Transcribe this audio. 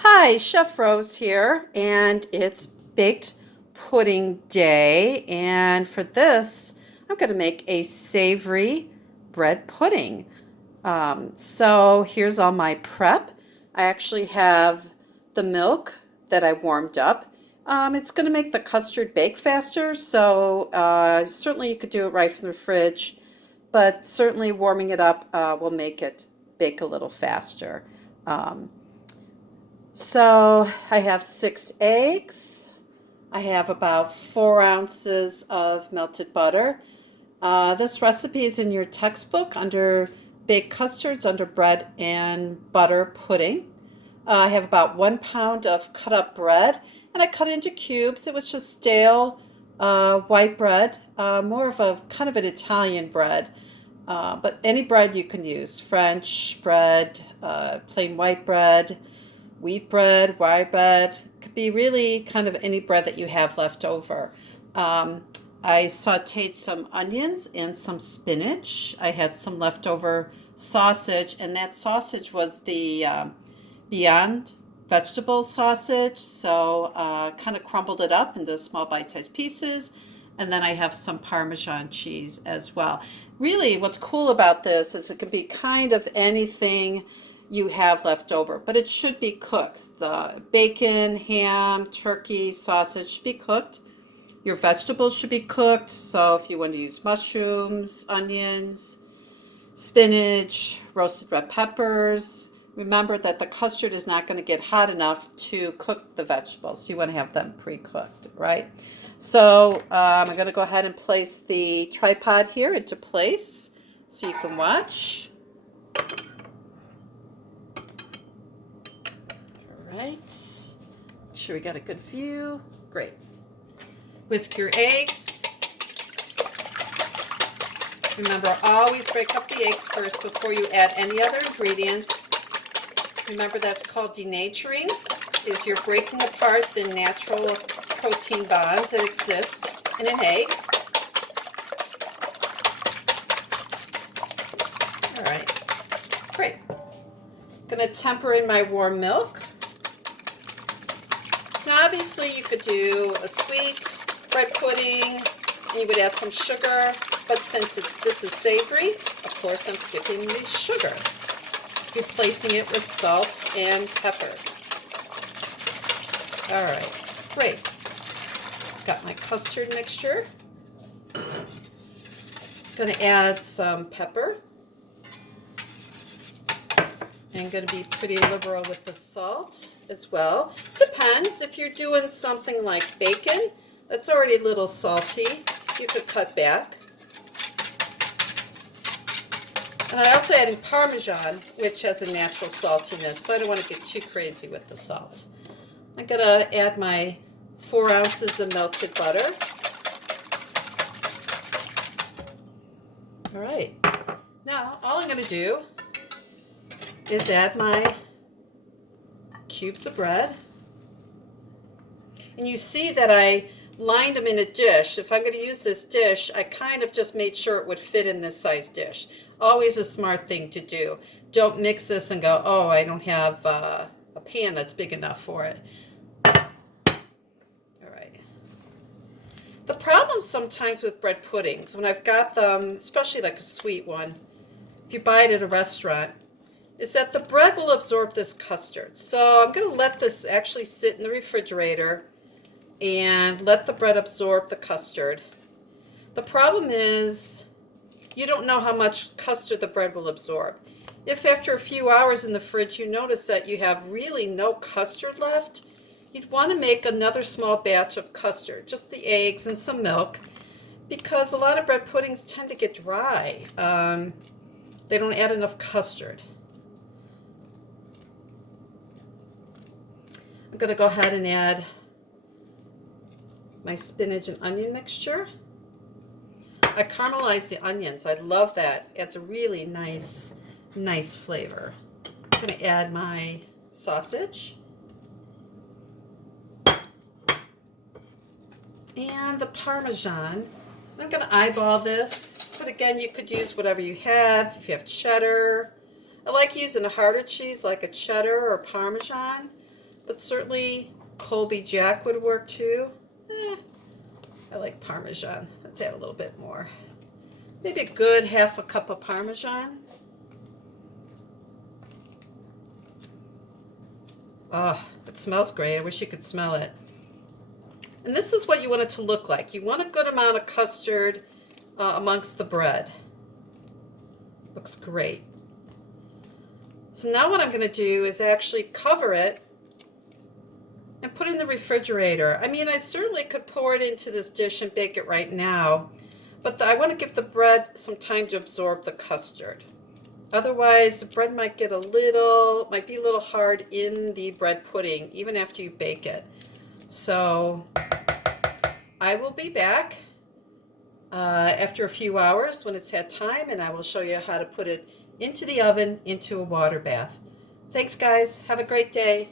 Hi, Chef Rose here, and it's baked pudding day. And for this, I'm going to make a savory bread pudding. So here's all my prep. I actually have the milk that I warmed up. It's going to make the custard bake faster, so certainly you could do it right from the fridge, but certainly warming it up will make it bake a little faster. Um, so I have 6 eggs. I have about 4 ounces of melted butter. This recipe is in your textbook under baked custards, under bread and butter pudding. I have about 1 pound of cut up bread, and I cut it into cubes. It was just stale white bread, more of a kind of an Italian bread. But any bread you can use, French bread, plain white bread, wheat bread, rye bread, could be really kind of any bread that you have left over. Um, I sauteed some onions and some spinach. I had some leftover sausage, and that sausage was the Beyond vegetable sausage. So kind of crumbled it up into small bite-sized pieces. And then I have some Parmesan cheese as well. Really, what's cool about this is it can be kind of anything you have left over, but it should be cooked. The bacon, ham, turkey, sausage should be cooked. Your vegetables should be cooked. So if you want to use mushrooms, onions, spinach, roasted red peppers, remember that the custard is not going to get hot enough to cook the vegetables. You want to have them pre-cooked, right? So I'm going to go ahead and place the tripod here into place so you can watch. All right. Make sure we got a good view. Great. Whisk your eggs. Remember, always break up the eggs first before you add any other ingredients. Remember, that's called denaturing, is you're breaking apart the natural protein bonds that exist in an egg. All right, great. Gonna temper in my warm milk. Now, obviously, you could do a sweet bread pudding, and you would add some sugar, but since this is savory, of course, I'm skipping the sugar, replacing it with salt and pepper. All right, great. Got my custard mixture. Going to add some pepper. I'm going to be pretty liberal with the salt as well. Depends. If you're doing something like bacon, that's already a little salty, you could cut back. And I also added Parmesan, which has a natural saltiness, so I don't want to get too crazy with the salt. I'm going to add my 4 ounces of melted butter. All right. Now, all I'm going to do is add my cubes of bread. And you see that I lined them in a dish. If I'm going to use this dish, I kind of just made sure it would fit in this size dish. Always a smart thing to do. Don't mix this and go, oh, I don't have a pan that's big enough for it. All right. The problem sometimes with bread puddings, when I've got them, especially like a sweet one, if you buy it at a restaurant, is that the bread will absorb this custard. So I'm going to let this actually sit in the refrigerator and let the bread absorb the custard. The problem is you don't know how much custard the bread will absorb. If after a few hours in the fridge you notice that you have really no custard left, you'd want to make another small batch of custard, just the eggs and some milk, because a lot of bread puddings tend to get dry. They don't add enough custard. I'm going to go ahead and add my spinach and onion mixture. I caramelized the onions. I love that. It's a really nice flavor. I'm going to add my sausage and the Parmesan. I'm going to eyeball this, but again, you could use whatever you have. If you have cheddar, I like using a harder cheese like a cheddar or Parmesan. but certainly Colby Jack would work too. I like Parmesan. Let's add a little bit more. Maybe a good half a cup of Parmesan. Oh, it smells great. I wish you could smell it. And this is what you want it to look like. You want a good amount of custard amongst the bread. Looks great. So now what I'm going to do is actually cover it and put it in the refrigerator. I mean, I certainly could pour it into this dish and bake it right now, but I want to give the bread some time to absorb the custard. Otherwise, the bread might be a little hard in the bread pudding, even after you bake it. So I will be back after a few hours when it's had time, and I will show you how to put it into the oven, into a water bath. Thanks, guys. Have a great day.